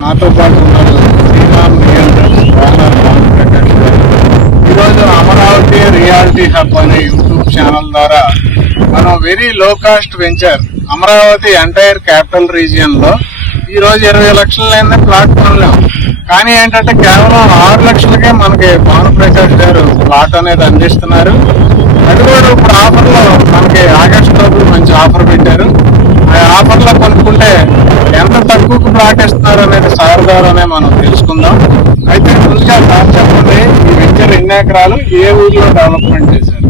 నాతో పాటు ఉన్నారు శ్రీరామ్ రియల్టర్స్ ఓనర్ భానుప్రకాష్ గారు. ఈరోజు అమరావతి రియాలిటీ హబ్ అనే యూట్యూబ్ ఛానల్ ద్వారా మనం very low cost venture Amaravati entire capital region లో ఈ రోజు 20 లక్షలైన ప్లాట్ కొనలేం. కానీ ఏంటంటే కేవలం 6 లక్షలకే మనకి భానుప్రకాష్ గారు ప్లాట్ అనేది అందిస్తున్నారు. అది కూడా ఇప్పుడు ఆఫర్ లో మనకి ఆగస్ట్ లోపు మంచి ఆఫర్ పెట్టారు. ఆ ఆఫర్ లో కొనుక్కుంటే ఎంత తక్కువకు ప్లాట్ ఇస్తున్నారు అనేది సార్ ద్వారానే మనం తెలుసుకుందాం. అయితే ముందుగా సార్ చెప్పండి, ఈ వెంచర్ ఎన్ని ఎకరాలు, ఏ ఊర్లో డెవలప్మెంట్ చేశారు?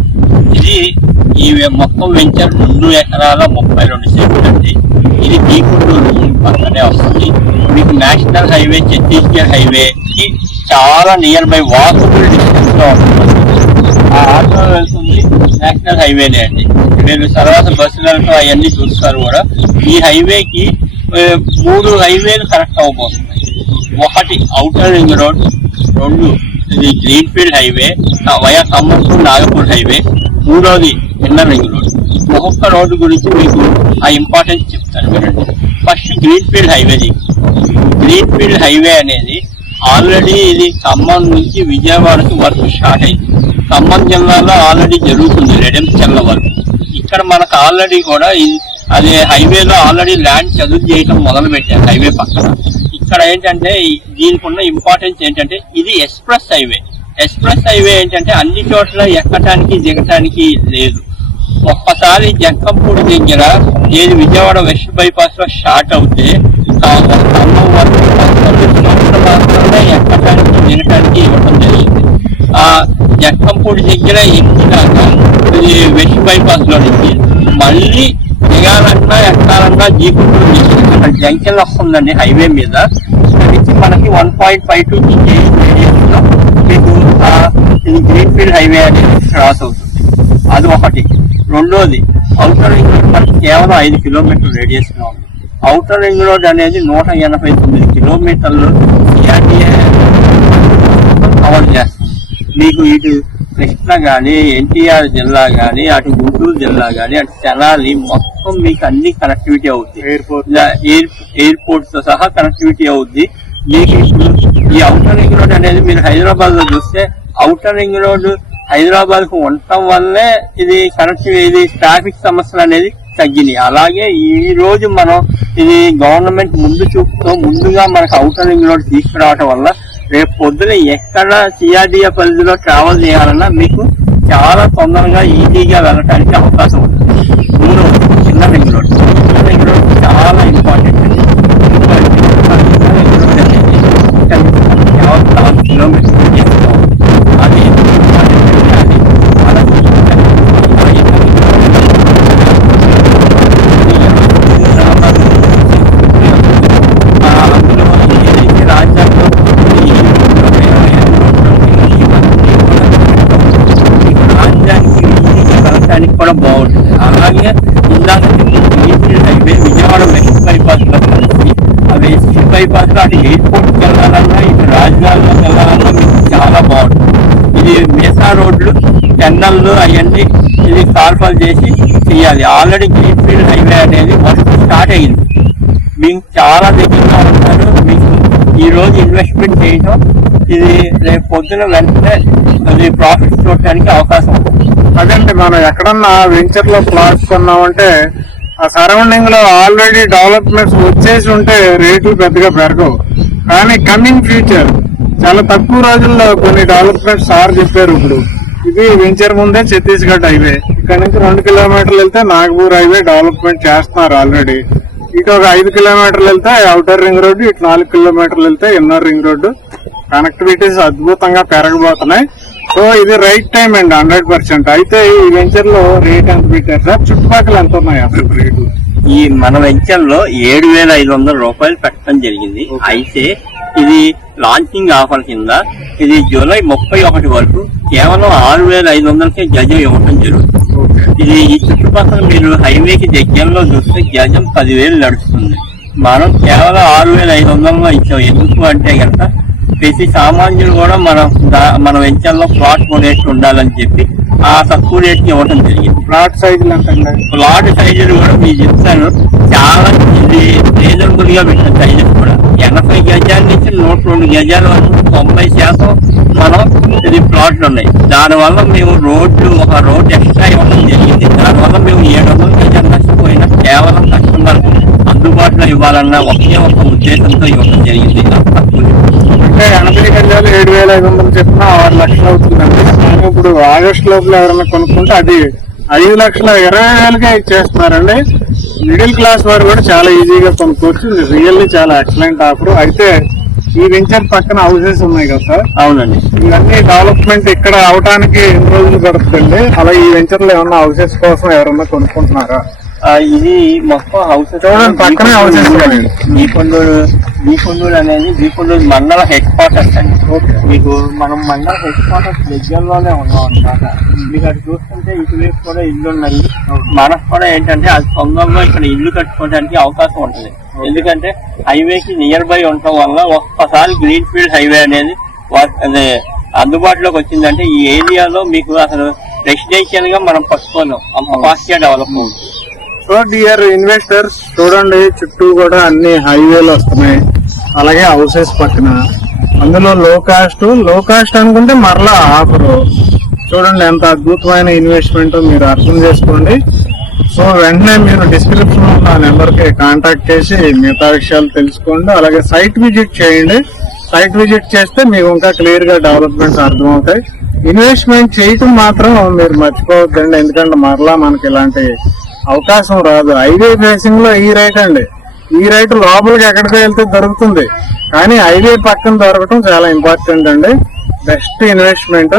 ఈ మొత్తం వెంచర్ 2 ఎకరాల 32 సెంట్లు అండి. ఇది టీకుంటూరు పక్కనే వస్తుంది. మీకు నేషనల్ హైవే, ఛత్తీస్గఢ్ హైవే కి చాలా నియర్ బై వాకబుల్ డిస్టెన్స్ లో ఉంటుంది. ఆ ఆటో వెళ్తుంది నేషనల్ హైవేనే అండి. మీరు సర్వస బస్సులతో అవన్నీ చూస్తారు కూడా. ఈ హైవేకి 3 హైవేలు కనెక్ట్ అవబోతున్నాయి. ఒకటి ఔటర్ రింగ్ రోడ్, 2 ఇది greenfield highway via Khammam to Nagpur highway, 3వది ఇన్నర్ రింగ్ రోడ్. ఒక్కొక్క రోడ్డు గురించి మీకు ఆ ఇంపార్టెన్స్ చెప్తాను వినండి. First greenfield highway. Greenfield highway అనేది ఆల్రెడీ ఇది ఖమ్మం నుంచి విజయవాడకు వర్క్ స్టార్ట్ అయింది. ఖమ్మం జిల్లాలో ఆల్రెడీ జరుగుతుంది రెడెంప్షన్ల వర్క్. ఇక్కడ మనకు ఆల్రెడీ కూడా అదే హైవేలో ఆల్రెడీ ల్యాండ్ చదువు చేయడం మొదలు పెట్టారు హైవే పక్కన. ఇక్కడ ఏంటంటే దీనికి ఉన్న ఇంపార్టెన్స్ ఏంటంటే ఇది ఎక్స్ప్రెస్ హైవే. ఎక్స్ప్రెస్ హైవే ఏంటంటే అన్ని చోట్ల ఎక్కటానికి దిగటానికి లేదు. ఒక్కసారి జక్కంపూడి దగ్గర ఏది విజయవాడ వెస్ట్ బైపాస్ లో స్టార్ట్ అవుతే ఖమ్మం వరకు 19 కిలోమీటర్ల మాత్రమే ఎక్కటానికి దిగటానికి ఇవ్వడం జరిగింది. ఆ జక్కంపూడి దగ్గర ఎక్కినాక ఇది వెస్ట్ బైపాస్ లో నుంచి మళ్ళీ దిగాలన్నా ఎక్కాలన్నా జీకుంటూరు అక్కడ జంక్షన్ వస్తుందండి హైవే మీద. నుంచి మనకి 1.52 మీకు ఇది గ్రీన్ఫీల్డ్ హైవే అనేది క్రాస్ అవుతుంది. అది ఒకటి. రెండోది ఔటర్ రింగ్ రోడ్ మనకి కేవలం 5 కిలోమీటర్ల రేడియస్ లో ఉంది. ఔటర్ రింగ్ రోడ్ అనేది 189 కిలోమీటర్లు సిఆర్టీఏ కవర్ చేస్తుంది. మీకు ఇటు కృష్ణ కానీ, ఎన్టీఆర్ జిల్లా కానీ, అటు గుంటూరు జిల్లా కానీ, అటు తెనాలి మొత్తం మీకు అన్ని కనెక్టివిటీ అవుద్ది. ఎయిర్పోర్ట్ తో సహా కనెక్టివిటీ అవుద్ది. మీకు ఇప్పుడు ఈ ఔటర్ రింగ్ రోడ్ అనేది మీరు హైదరాబాద్ లో చూస్తే ఔటర్ రింగ్ రోడ్ హైదరాబాద్ కు ఉండటం వల్లే ఇది ఇది ట్రాఫిక్ సమస్యలు అనేది తగ్గినాయి. అలాగే ఈ రోజు మనం ఇది గవర్నమెంట్ ముందు చూపుతో ముందుగా మనకు ఔటర్ రింగ్ రోడ్ తీసుకురావటం వల్ల రేపు పొద్దున ఎక్కడ సిఆర్డీఏ పరిధిలో ట్రావెల్ చేయాలన్నా మీకు చాలా తొందరగా ఈజీగా వెళ్ళడానికి అవకాశం ఉంటుంది. చిన్న రింగ్ రోడ్. చిన్న రింగ్ రోడ్ చాలా ఇంపార్టెంట్ అండి. 4 కిలోమీటర్స్ చేస్తాం. అది కూడా బాగుంటుంది. అలాగే ఇందాక greenfield highway Vijayawada west bypass లో కలిసి ఆ వెస్ట్ బైపాస్ లో అటు ఎయిర్పోర్ట్ కి వెళ్ళాలన్నా ఇటు రాజధానిలోకి వెళ్ళాలన్నా మీకు చాలా బాగుంటుంది. ఇది మేసా రోడ్లు, టెన్నల్లు అవన్నీ ఇది కార్పాలు చేసి చేయాలి. ఆల్రెడీ గ్రీన్ఫీల్డ్ హైవే అనేది వర్క్ స్టార్ట్ అయింది. మీకు చాలా దగ్గరగా ఉంటారు. మీకు ఈ రోజు ఇన్వెస్ట్మెంట్ చేయడం ఇది రేపు పొద్దున వెంటనే అది ప్రాఫిట్ చూడటానికి అవకాశం ఉంటుంది. అదండి, మనం ఎక్కడన్నా వెంచర్ లో ప్లాట్స్ కొన్నామంటే ఆ సరౌండింగ్ లో ఆల్రెడీ డెవలప్మెంట్స్ వచ్చేసి ఉంటే రేట్లు పెద్దగా పెరగవు. కానీ కమింగ్ ఫ్యూచర్ చాలా తక్కువ రోజుల్లో కొన్ని డెవలప్మెంట్స్ సార్ చెప్పారు. ఇప్పుడు ఇది వెంచర్ ముందే ఛత్తీస్గఢ్ హైవే, ఇక్కడ నుంచి 2 కిలోమీటర్లు వెళ్తే నాగపూర్ హైవే డెవలప్మెంట్ చేస్తున్నారు ఆల్రెడీ. ఇటు ఒక 5 కిలోమీటర్లు వెళ్తే ఔటర్ రింగ్ రోడ్డు, ఇటు 4 కిలోమీటర్లు వెళ్తే ఇన్నర్ రింగ్ రోడ్డు. కనెక్టివిటీస్ అద్భుతంగా పెరగబోతున్నాయి. సో ఇది రైట్ టైం అండి 100%. అయితే ఈ వెంచర్ లో రేట్ ఎంత పెట్టారు సార్? చుట్టుపక్కల ఎంత ఉన్నాయి అసలు రేటు? ఈ మన వెంచర్ లో 7,500 రూపాయలు పెట్టడం జరిగింది. అయితే ఇది లాంచింగ్ ఆఫర్ కింద ఇది జూలై 31 వరకు కేవలం 6,500కే గజం ఇవ్వటం జరుగుతుంది. ఇది ఈ చుట్టుపక్కల మీరు హైవేకి దగ్గరలో చూస్తే గజం 10,000 నడుస్తుంది. మనం కేవలం 6,500లో ఇచ్చాం. ఎందుకు అంటే కనుక ప్రతి సామాన్యులు కూడా మన వెంచర్లో ప్లాట్ కొనేట్టు ఉండాలని చెప్పి ఆ తక్కువ రేట్కి ఇవ్వడం జరిగింది. ప్లాట్ సైజులు ఎంత అండి? ప్లాట్ సైజులు కూడా మీకు చెప్తాను, చాలా ఇది రీజనబుల్ గా పెట్టిన సైజెస్ కూడా 80 గజాల నుంచి 102 గజాల వరకు 90% మనం ఇది ప్లాట్లు ఉన్నాయి. దానివల్ల మేము ఒక రోడ్డు ఎక్స్ట్రా ఇవ్వడం జరిగింది. దానివల్ల మేము 700 గజాలు నష్టపోయినా కేవలం కస్టమర్ అందుబాటులో ఇవ్వాలన్న ఒక ఉద్దేశంతో ఇవ్వడం జరిగింది. అంటే 80 గజాలు 7,500 చెప్పిన 6 లక్షలు అవుతుందండి. కానీ ఇప్పుడు ఆగస్టు లోపల ఎవరైనా కొనుక్కుంటే అది 5,20,000కే ఇచ్చేస్తున్నారండి. మిడిల్ క్లాస్ వారు కూడా చాలా ఈజీగా కొనుక్కోవచ్చు. రియల్లీ చాలా ఎక్సలెంట్ ఆఫర్. అయితే ఈ వెంచర్ పక్కన హౌసెస్ ఉన్నాయి కదా సార్? అవునండి. ఇవన్నీ డెవలప్మెంట్ ఇక్కడ అవటానికి ఎన్ని రోజులు పడుతుందండి? అలా ఈ వెంచర్ లో ఏమన్నా హౌసెస్ కోసం ఎవరన్నా కొనుక్కుంటున్నారా? ఇది మొత్తం హౌసెస్ చూడండి, పక్కనే హౌసెస్ బీకొండూరు అనేది బీకొండూరు మండల హెడ్ క్వార్టర్స్ అండి. మీకు మనం మండల హెడ్ క్వార్టర్స్ దగ్గరలోనే ఉన్నాం అన్నమాట. మీకు అటు చూస్తుంటే ఇటువైపు కూడా ఇల్లు ఉన్నాయి. మనకు కూడా ఏంటంటే అది సొంతంగా ఇక్కడ ఇల్లు కట్టుకోవడానికి అవకాశం ఉంటుంది. ఎందుకంటే హైవేకి నియర్ బై ఉండటం వల్ల ఒక్కసారి గ్రీన్ ఫీల్డ్ హైవే అనేది అందుబాటులోకి వచ్చిందంటే ఈ ఏరియాలో మీకు అసలు రెసిడెన్షియల్ గా మనం పట్టుకోలేం, అంత ఫాస్ట్ గా డెవలప్ అవుతుంది. సో డియర్ ఇన్వెస్టర్స్, చూడండి చుట్టూ కూడా అన్ని హైవేలు వస్తున్నాయి, అలాగే హౌసెస్ పక్కన. అందులో లో కాస్ట్ అనుకుంటే మరలా ఆఫర్. చూడండి ఎంత అద్భుతమైన ఇన్వెస్ట్మెంట్, మీరు అర్థం చేసుకోండి. సో వెంటనే మీరు డిస్క్రిప్షన్ లో ఉన్న నెంబర్ కి కాంటాక్ట్ చేసి మిగతా విషయాలు తెలుసుకోండి. అలాగే సైట్ విజిట్ చేయండి. సైట్ విజిట్ చేస్తే మీకు ఇంకా క్లియర్ గా డెవలప్మెంట్స్ అర్థమవుతాయి. ఇన్వెస్ట్మెంట్ చేయటం మాత్రం మీరు మర్చిపోవద్దండి, ఎందుకంటే మరలా మనకి ఇలాంటి అవకాశం రాదు. హైవే ఫేసింగ్ లో ఈ రైట్ అండి, ఈ రైట్ లోపలికి ఎక్కడికి వెళ్తే దొరుకుతుంది, కానీ హైవే పక్కన దొరకటం చాలా ఇంపార్టెంట్ అండి. Best investment.